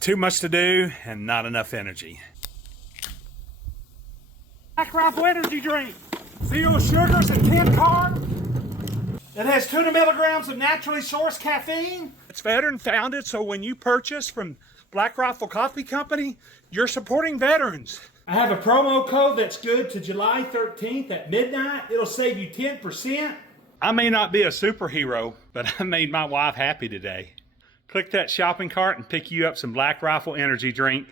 Too much to do and not enough energy. Black Rifle Energy Drink. 0 sugars and 10 carbs. It has 200 milligrams of naturally sourced caffeine. It's veteran founded, so when you purchase from Black Rifle Coffee Company, you're supporting veterans. I have a promo code that's good to July 13th at midnight. It'll save you 10%. I may not be a superhero, but I made my wife happy today. Click that shopping cart and pick you up some Black Rifle Energy Drink.